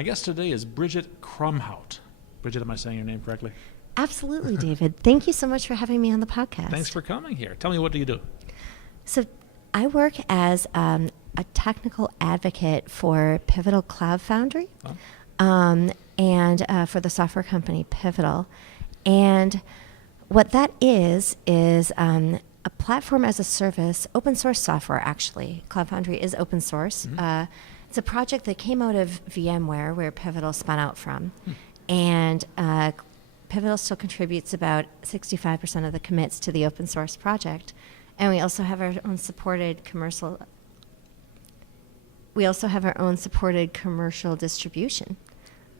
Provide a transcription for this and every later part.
My guest today is Bridget Kromhout. Bridget, am I saying your name correctly? Absolutely, David. Thank you so much for having me on the podcast. Thanks for coming here. Tell me, what do you do? So I work as a technical advocate for Pivotal CloudFoundry and for the software company Pivotal. And what that is a platform as a service, open source software actually. CloudFoundry is open source. Mm-hmm. It's a project that came out of VMware where Pivotal spun out from. And Pivotal still contributes about 65% of the commits to the open source project. And we also have our own supported commercial distribution.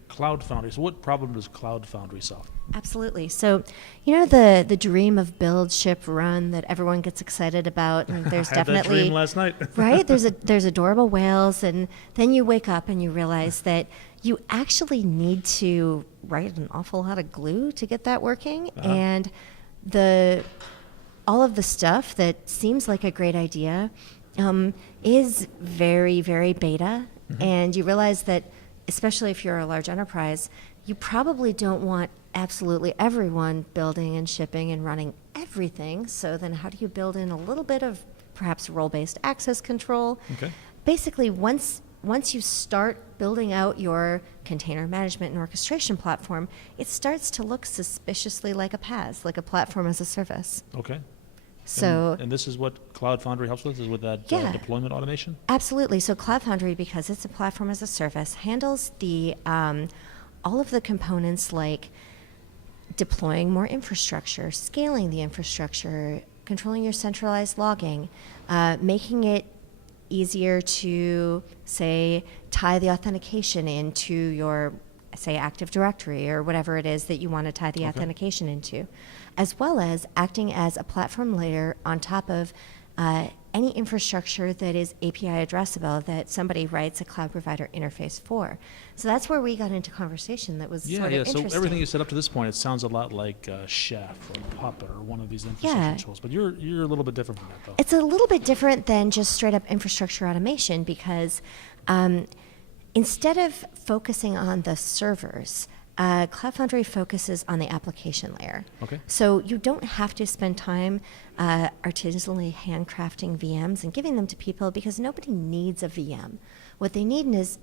CloudFoundry. So what problem does CloudFoundry solve? Absolutely. So, you know the dream of build, ship, run that everyone gets excited about, and there's I had definitely that dream last night. right. There's adorable whales, and then you wake up and you realize that you actually need to write an awful lot of glue to get that working, and all of the stuff that seems like a great idea is very, very beta, and you realize that, especially if you're a large enterprise, you probably don't want absolutely everyone building and shipping and running everything. So then how do you build in a little bit of perhaps role-based access control? Okay. Basically, once you start building out your container management and orchestration platform, it starts to look suspiciously like a PaaS, like a platform as a service. Okay. So, and this is what CloudFoundry helps with, is with that deployment automation? Absolutely. So CloudFoundry, because it's a platform as a service, handles the all of the components like deploying more infrastructure, scaling the infrastructure, controlling your centralized logging, making it easier to, say, tie the authentication into your, say, Active Directory or whatever it is that you want to tie the authentication into, as well as acting as a platform layer on top of any infrastructure that is API addressable that somebody writes a cloud provider interface for. So that's where we got into conversation that was sort of interesting. So everything you said up to this point, it sounds a lot like Chef or Puppet or one of these infrastructure tools, but you're a little bit different from that, though. It's a little bit different than just straight up infrastructure automation because instead of focusing on the servers, CloudFoundry focuses on the application layer. Okay. So you don't have to spend time artisanally handcrafting VMs and giving them to people because nobody needs a VM. What they need is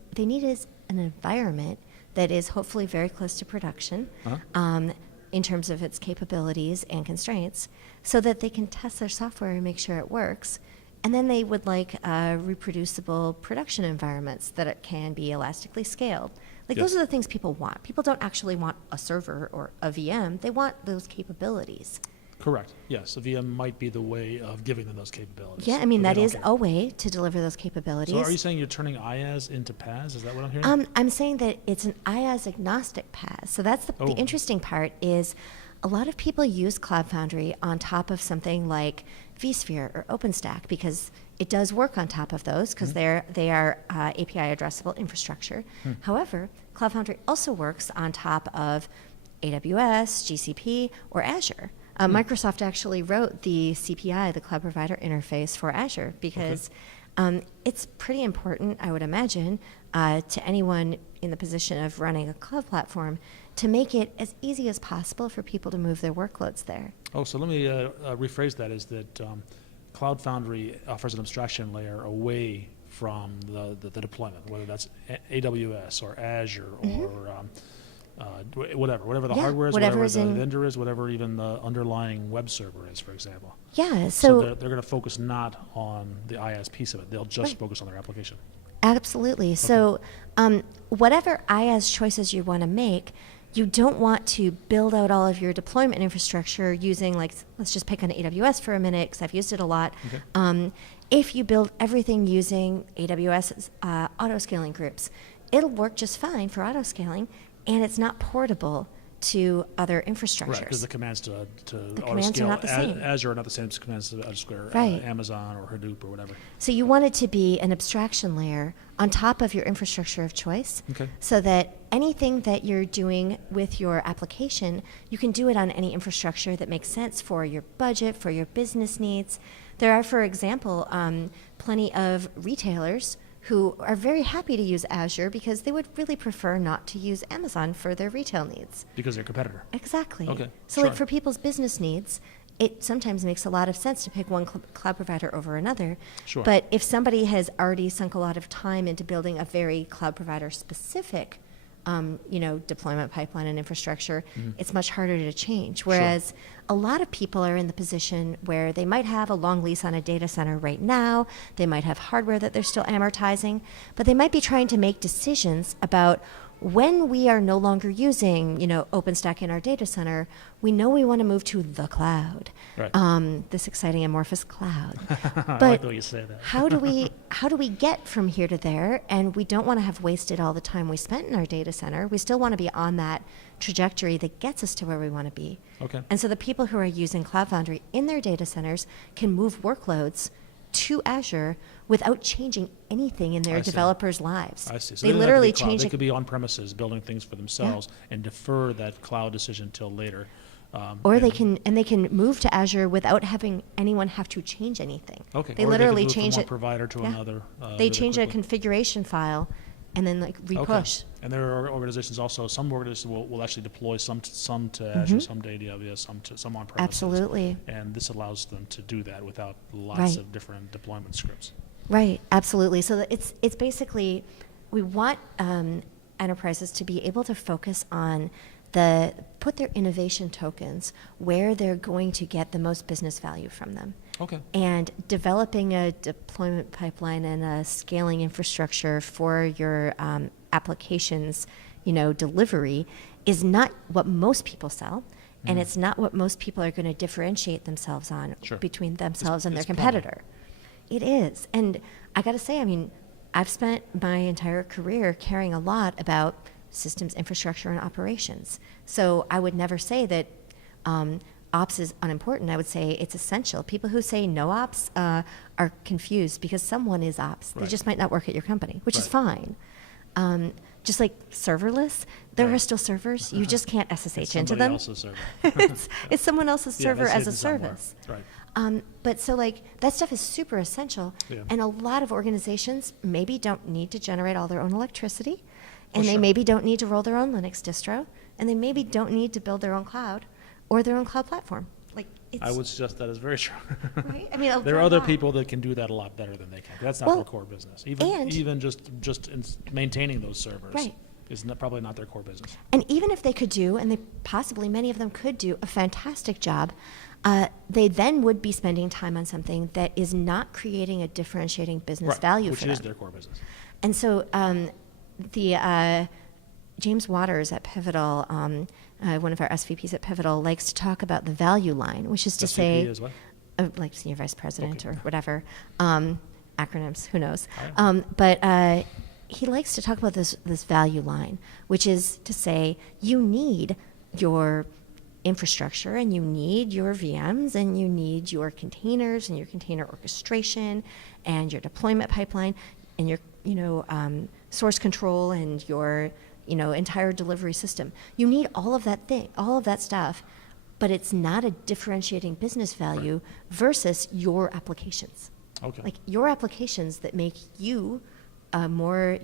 an environment that is hopefully very close to production in terms of its capabilities and constraints so that they can test their software and make sure it works. And then they would like reproducible production environments that it can be elastically scaled. Those are the things people want. People don't actually want a server or a VM. They want those capabilities. Correct. Yes, a VM might be the way of giving them those capabilities. Yeah, I mean, that is a way to deliver those capabilities. So are you saying you're turning IaaS into PaaS? Is that what I'm hearing? I'm saying that it's an IaaS agnostic PaaS. So that's the interesting part is a lot of people use CloudFoundry on top of something like vSphere or OpenStack because it does work on top of those because they are API addressable infrastructure. However, CloudFoundry also works on top of AWS, GCP, or Azure. Microsoft actually wrote the CPI, the Cloud Provider Interface for Azure, because it's pretty important, I would imagine, to anyone in the position of running a cloud platform to make it as easy as possible for people to move their workloads there. Oh, so let me rephrase that, is that CloudFoundry offers an abstraction layer away from the deployment, whether that's AWS or Azure or whatever the hardware is, whatever the vendor is, whatever even the underlying web server is, for example. Yeah, so they're going to focus not on the IaaS piece of it. They'll just focus on their application. Absolutely. Okay. So whatever IaaS choices you want to make, you don't want to build out all of your deployment infrastructure using, like, let's just pick on AWS for a minute because I've used it a lot. Okay. If you build everything using AWS's auto-scaling groups, it'll work just fine for auto-scaling, and it's not portable to other infrastructures. Right, because the commands to commands are not the same. Azure are not the same as commands to autoscale Amazon or Hadoop or whatever. So you want it to be an abstraction layer on top of your infrastructure of choice, so that anything that you're doing with your application, you can do it on any infrastructure that makes sense for your budget, for your business needs. There are, for example, plenty of retailers who are very happy to use Azure because they would really prefer not to use Amazon for their retail needs. Because they're a competitor. Exactly. Okay, So sure. like for people's business needs, it sometimes makes a lot of sense to pick one cloud provider over another. Sure. But if somebody has already sunk a lot of time into building a very cloud provider specific deployment pipeline and infrastructure, it's much harder to change. Whereas a lot of people are in the position where they might have a long lease on a data center right now, they might have hardware that they're still amortizing, but they might be trying to make decisions about when we are no longer using, OpenStack in our data center, we know we want to move to the cloud, Right. this exciting amorphous cloud. I But like the way you say that. how do we get from here to there? And we don't want to have wasted all the time we spent in our data center. We still want to be on that trajectory that gets us to where we want to be. Okay. And so the people who are using CloudFoundry in their data centers can move workloads to Azure without changing anything in their I see. developers' lives. I see. So They doesn't have to literally be cloud. change They it. could be on premises building things for themselves and defer that cloud decision till later. Or they and- can move to Azure without having anyone have to change anything. Okay. They or literally they could move change from it. one provider to Yeah. another. They really change a quickly. configuration file and then repush. Okay. And there are organizations also. Some organizations will actually deploy some to Azure, some to AWS, some on premises. Absolutely. And this allows them to do that without lots Right. of different deployment scripts. Right, absolutely. So it's basically, we want enterprises to be able to focus on put their innovation tokens where they're going to get the most business value from them. Okay. And developing a deployment pipeline and a scaling infrastructure for your applications, delivery is not what most people sell, and it's not what most people are going to differentiate themselves on Sure. between themselves and their it's plumbing. competitor. It is. And I got to say, I've spent my entire career caring a lot about systems, infrastructure, and operations. So I would never say that ops is unimportant. I would say it's essential. People who say no ops are confused because someone is ops. They Right. just might not work at your company, which is Right. fine. Just like serverless, there are Right. still servers. You just can't SSH It's into somebody them. else's server. it's someone else's Yeah, server that's as a hidden somewhere. service. Right. But so that stuff is super essential. Yeah. And a lot of organizations maybe don't need to generate all their own electricity. And they sure. maybe don't need to roll their own Linux distro. And they maybe don't need to build their own cloud or their own cloud platform. I would suggest that is very true. Right? There are other people that can do that a lot better than they can. That's not Well, their core business. and- Even just in maintaining those servers Right. is probably not their core business. And even if they could do, and they possibly many of them could do a fantastic job, they then would be spending time on something that is not creating a differentiating business Right, value which for is them. their core business. And so the James Waters at Pivotal, one of our SVPs at Pivotal, likes to talk about the value line, which is to SVP say, is what? like senior vice president Okay. or whatever, acronyms, who knows? All right. But he likes to talk about this value line, which is to say you need your infrastructure and you need your VMs and you need your containers and your container orchestration and your deployment pipeline and your source control and your entire delivery system. You need all of that stuff, but it's not a differentiating business value versus your applications. Okay. Like your applications that make you more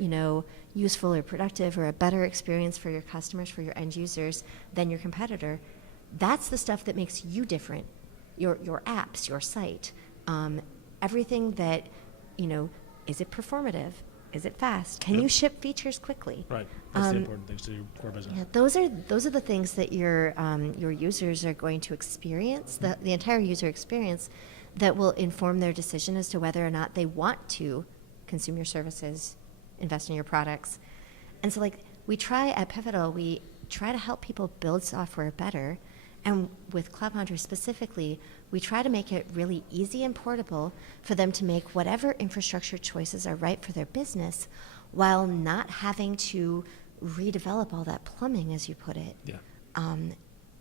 useful or productive or a better experience for your customers, for your end users than your competitor. That's the stuff that makes you different. Your apps, your site, everything that, is it performative? Is it fast? Can you ship features quickly? Right. That's the important things to your core business. Yeah, those are the things that your users are going to experience, the entire user experience, that will inform their decision as to whether or not they want to consume your services, invest in your products. And so we try at Pivotal, we try to help people build software better. And with CloudFoundry specifically, we try to make it really easy and portable for them to make whatever infrastructure choices are right for their business while not having to redevelop all that plumbing, as you put it. Yeah.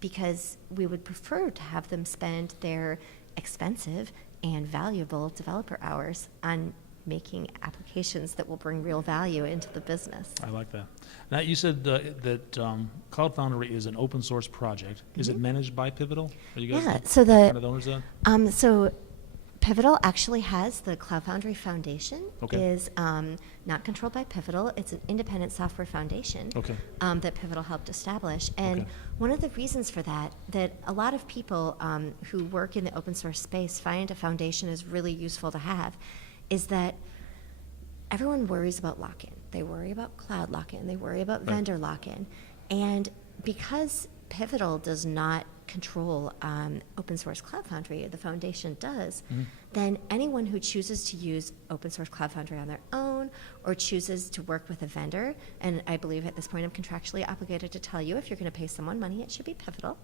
Because we would prefer to have them spend their expensive and valuable developer hours on making applications that will bring real value into the business. I like that. Now, you said that CloudFoundry is an open source project. Is it managed by Pivotal? Are you guys Yeah, so the- kind of the owners of that? So Pivotal actually has the CloudFoundry Foundation. Okay. Is not controlled by Pivotal. It's an independent software foundation. Okay. That Pivotal helped establish. And Okay. one of the reasons for that a lot of people who work in the open source space find a foundation is really useful to have, is that everyone worries about lock-in. They worry about cloud lock-in. They worry about vendor lock-in. And because Pivotal does not control open source CloudFoundry, the foundation does, then anyone who chooses to use open source CloudFoundry on their own or chooses to work with a vendor, and I believe at this point I'm contractually obligated to tell you if you're going to pay someone money, it should be Pivotal.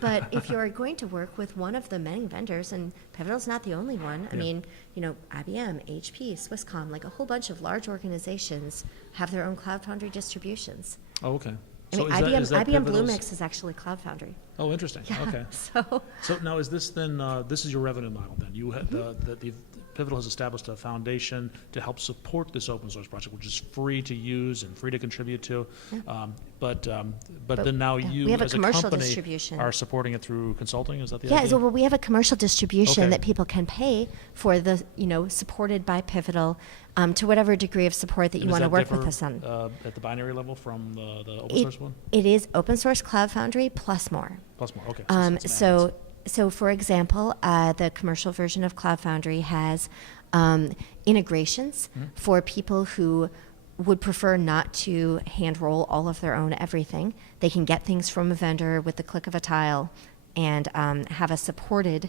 But if you're going to work with one of the many vendors, and Pivotal's not the only one, I mean, IBM, HP, Swisscom, like a whole bunch of large organizations have their own CloudFoundry distributions. Oh, okay. I mean, IBM Bluemix is actually CloudFoundry. Oh, interesting. Yeah, Okay. So now is this then, this is your revenue model then? You had the Pivotal has established a foundation to help support this open source project, which is free to use and free to contribute to. Yeah. But then now you we have a as a commercial company distribution. are supporting it through consulting? Is that the Yeah, idea? so we have a commercial distribution Okay. that people can pay for the, supported by Pivotal to whatever degree of support that you And does want to that work with differ, us on. at the binary level from the open source one? It is open source CloudFoundry plus more. Plus more, okay. it's an add-ons. So for example, the commercial version of CloudFoundry has integrations for people who would prefer not to hand roll all of their own everything. They can get things from a vendor with the click of a tile and have a supported,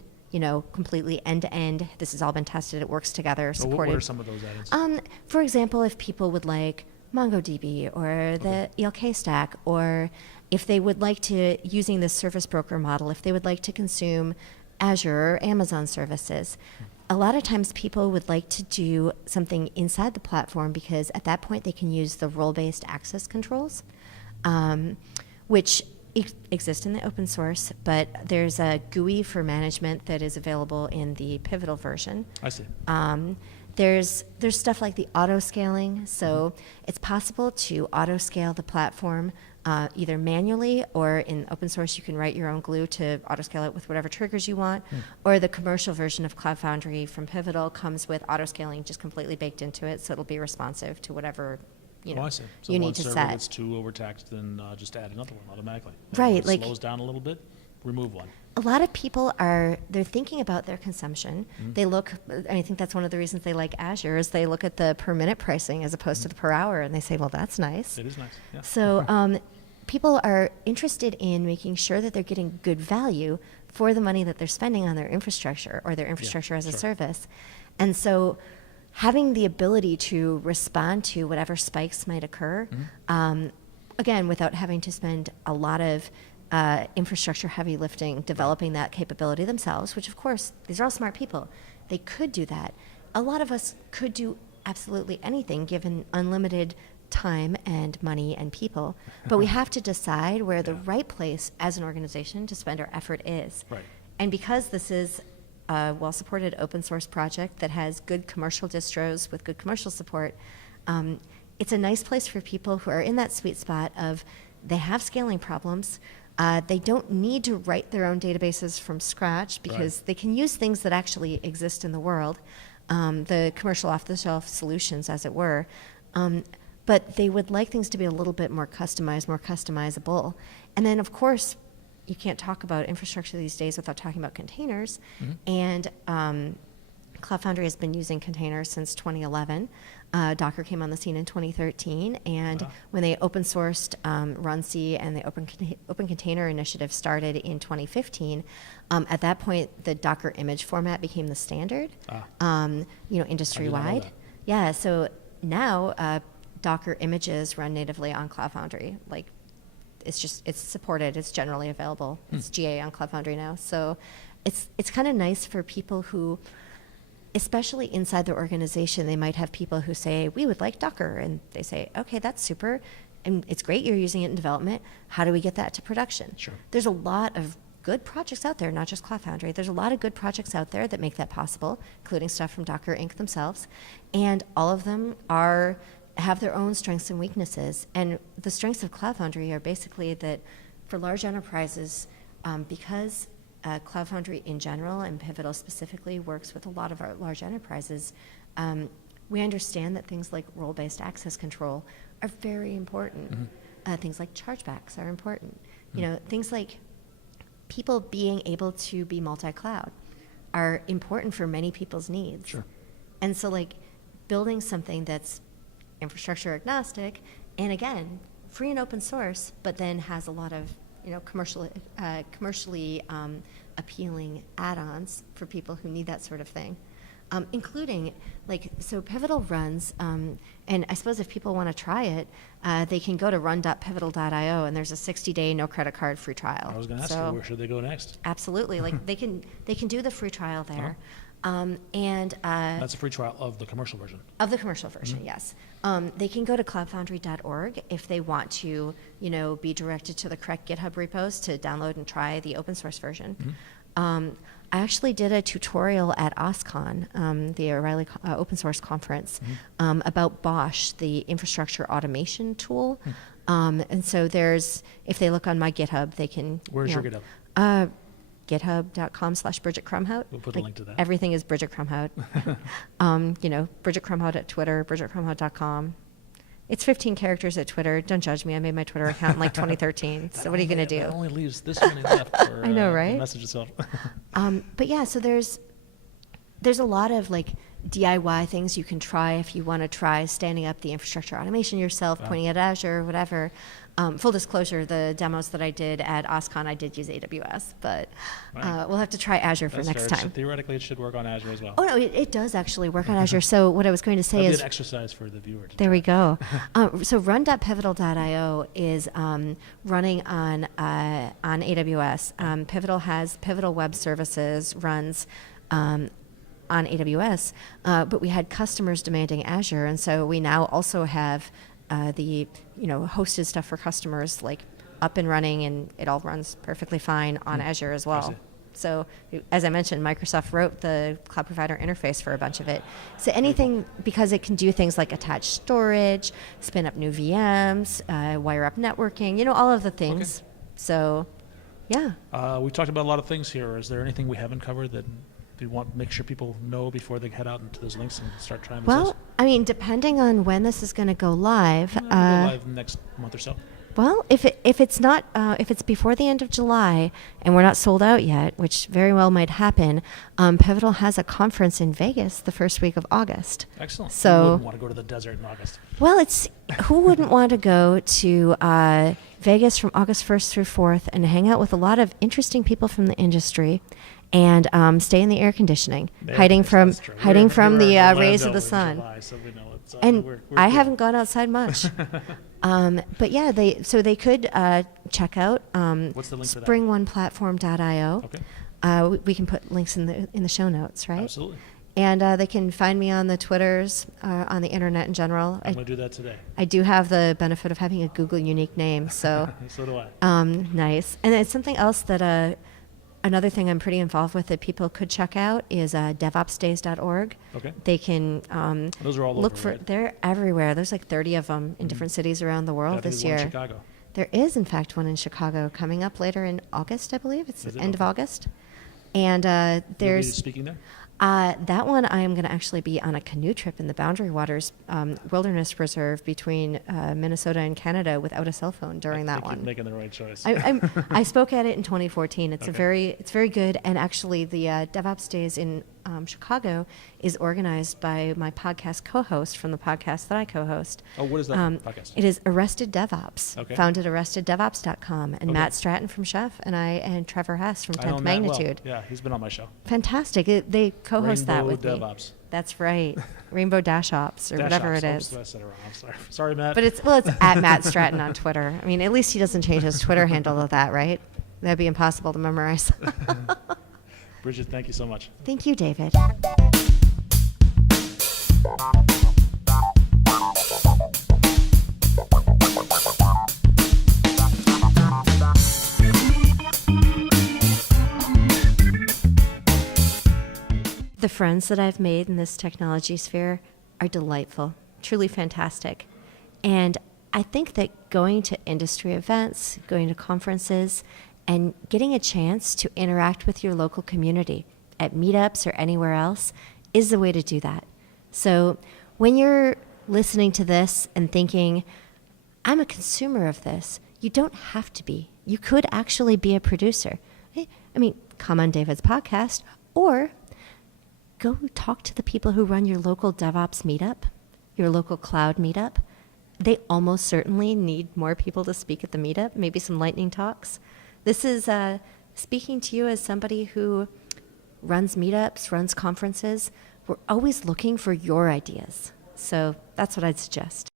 completely end-to-end. This has all been tested. It works together. So Supported. what are some of those add-ins? For example, if people would like MongoDB or the ELK stack, or if they would like to, using the service broker model, if they would like to consume Azure or Amazon services, a lot of times people would like to do something inside the platform because at that point they can use the role-based access controls, which exist in the open source, but there's a GUI for management that is available in the Pivotal version. I see. There's stuff like the auto scaling, so it's possible to auto scale the platform either manually, or in open source you can write your own glue to auto scale it with whatever triggers you want, or the commercial version of CloudFoundry from Pivotal comes with auto scaling just completely baked into it, so it'll be responsive to whatever I see. So you one need to server set. that's too overtaxed, then just add another one automatically. Right, If it like- slows down a little bit, remove one. A lot of people they're thinking about their consumption. They look, and I think that's one of the reasons they like Azure, is they look at the per minute pricing as opposed to the per hour, and they say, well, that's nice. It is nice. Yeah. So people are interested in making sure that they're getting good value for the money that they're spending on their infrastructure or their infrastructure as a sure. service. And so having the ability to respond to whatever spikes might occur, again, without having to spend a lot of infrastructure heavy lifting, developing that capability themselves, which of course, these are all smart people. They could do that. A lot of us could do absolutely anything given unlimited time and money and people, but we have to decide where the right place as an organization to spend our effort is. Right. And because this is a well-supported open source project that has good commercial distros with good commercial support, it's a nice place for people who are in that sweet spot of they have scaling problems. They don't need to write their own databases from scratch because they can use things that actually exist in the world, the commercial off-the-shelf solutions, as it were. But they would like things to be a little bit more customized, more customizable. And then, of course, you can't talk about infrastructure these days without talking about containers. And CloudFoundry has been using containers since 2011. Docker came on the scene in 2013, and when they open sourced runc and the Open Container Initiative started in 2015, at that point the Docker image format became the standard, industry-wide. Yeah, so now Docker images run natively on CloudFoundry. Like, it's supported. It's generally available. It's GA on CloudFoundry now. So it's kind of nice for people who, especially inside their organization, they might have people who say, we would like Docker. And they say, okay, that's super. And it's great you're using it in development. How do we get that to production? Sure. There's a lot of good projects out there, not just CloudFoundry. There's a lot of good projects out there that make that possible, including stuff from Docker Inc. themselves. And all of them have their own strengths and weaknesses. And the strengths of CloudFoundry are basically that for large enterprises, because CloudFoundry in general and Pivotal specifically works with a lot of our large enterprises. We understand that things like role-based access control are very important. Things like chargebacks are important. Things like people being able to be multi-cloud are important for many people's needs. Sure. And so building something that's infrastructure agnostic and again, free and open source, but then has a lot of commercially appealing add-ons for people who need that sort of thing. Including, so Pivotal runs, and I suppose if people want to try it, they can go to run.pivotal.io, and there's a 60-day no credit card free trial. I was going to ask you, where should they go next? Absolutely, they can do the free trial there, that's a free trial of the commercial version. Of the commercial version, yes. They can go to cloudfoundry.org if they want to, be directed to the correct GitHub repos to download and try the open source version. I actually did a tutorial at OSCON, the O'Reilly Open Source Conference, about Bosch, the infrastructure automation tool. And so if they look on my GitHub, they can. Where's your GitHub? GitHub.com/Bridget Kromhout. We'll put a link to that. Everything is Bridget Kromhout. Bridget Kromhout at Twitter, BridgetKromhout.com. It's 15 characters at Twitter. Don't judge me. I made my Twitter account in 2013. So what are you going to do? That only leaves this many left for I know, right? the message itself. But yeah, so there's a lot of DIY things you can try if you want to try standing up the infrastructure automation yourself, pointing at Azure, whatever. Full disclosure, the demos that I did at OSCON, I did use AWS, but we'll have to try Azure for next time. Theoretically, it should work on Azure as well. Oh, no, it does actually work on Azure. So what I was going to say is... an exercise for the viewer. There we go. So run.pivotal.io is running on AWS. Pivotal Web Services runs on AWS, but we had customers demanding Azure, and so we now also have the hosted stuff for customers up and running, and it all runs perfectly fine on Azure as well. So as I mentioned, Microsoft wrote the cloud provider interface for a bunch of it. So anything, because it can do things like attach storage, spin up new VMs, wire up networking, all of the things. Okay. So, yeah. We talked about a lot of things here. Is there anything we haven't covered that you want to make sure people know before they head out into those links and start trying this? Well, I mean, depending on when this is going to go live. Go live next month or so. Well, if it's before the end of July and we're not sold out yet, which very well might happen, Pivotal has a conference in Vegas the first week of August. Excellent. So, who wouldn't want to go to the desert in August? Well, who wouldn't want to go to Vegas from August 1st through 4th and hang out with a lot of interesting people from the industry and stay in the air conditioning, hiding from the rays of the sun. July, so we know it's, and we're I good. haven't gone outside much. But yeah, they could check out What's the link for that? springoneplatform.io. Okay. We can put links in the show notes, right? Absolutely. And they can find me on the Twitters, on the internet in general. I'm going to do that today. I do have the benefit of having a Google unique name, so So do I. nice. And it's something else that another thing I'm pretty involved with that people could check out is DevOpsDays.org. Okay. They can Those are all look over, for. right? They're everywhere. There's 30 of them in different cities around the world this year. One in Chicago. There is, in fact, one in Chicago coming up later in August, I believe. It's Is the it? end of Okay. August. And You'll be there's speaking there? that one. I am going to actually be on a canoe trip in the Boundary Waters Wilderness Reserve between Minnesota and Canada without a cell phone during I that think you're one. making the right choice. I spoke at it in 2014. It's Okay. it's very good. And actually, the DevOps Days in Chicago is organized by my podcast co-host from the podcast that I co-host. Oh, what is that podcast? It is Arrested DevOps, Okay. found at arresteddevops.com. And Okay. Matt Stratton from Chef and Trevor Hess from I know 10th Matt well. Magnitude. Yeah, he's been on my show. Fantastic. They co-host that with Rainbow me. DevOps. That's right. Rainbow Dash Ops or Dash whatever Ops. it Oops, is. I said it wrong. I'm sorry. Sorry, Matt. But it's at Matt Stratton on Twitter. I mean, at least he doesn't change his Twitter handle to that, right? That'd be impossible to memorize. Bridget, thank you so much. Thank you, David. The friends that I've made in this technology sphere are delightful, truly fantastic. And I think that going to industry events, going to conferences, and getting a chance to interact with your local community at meetups or anywhere else is the way to do that. So when you're listening to this and thinking, I'm a consumer of this, you don't have to be. You could actually be a producer. I mean, come on David's podcast, or go talk to the people who run your local DevOps meetup, your local cloud meetup. They almost certainly need more people to speak at the meetup, maybe some lightning talks. This is speaking to you as somebody who runs meetups, runs conferences. We're always looking for your ideas. So that's what I'd suggest.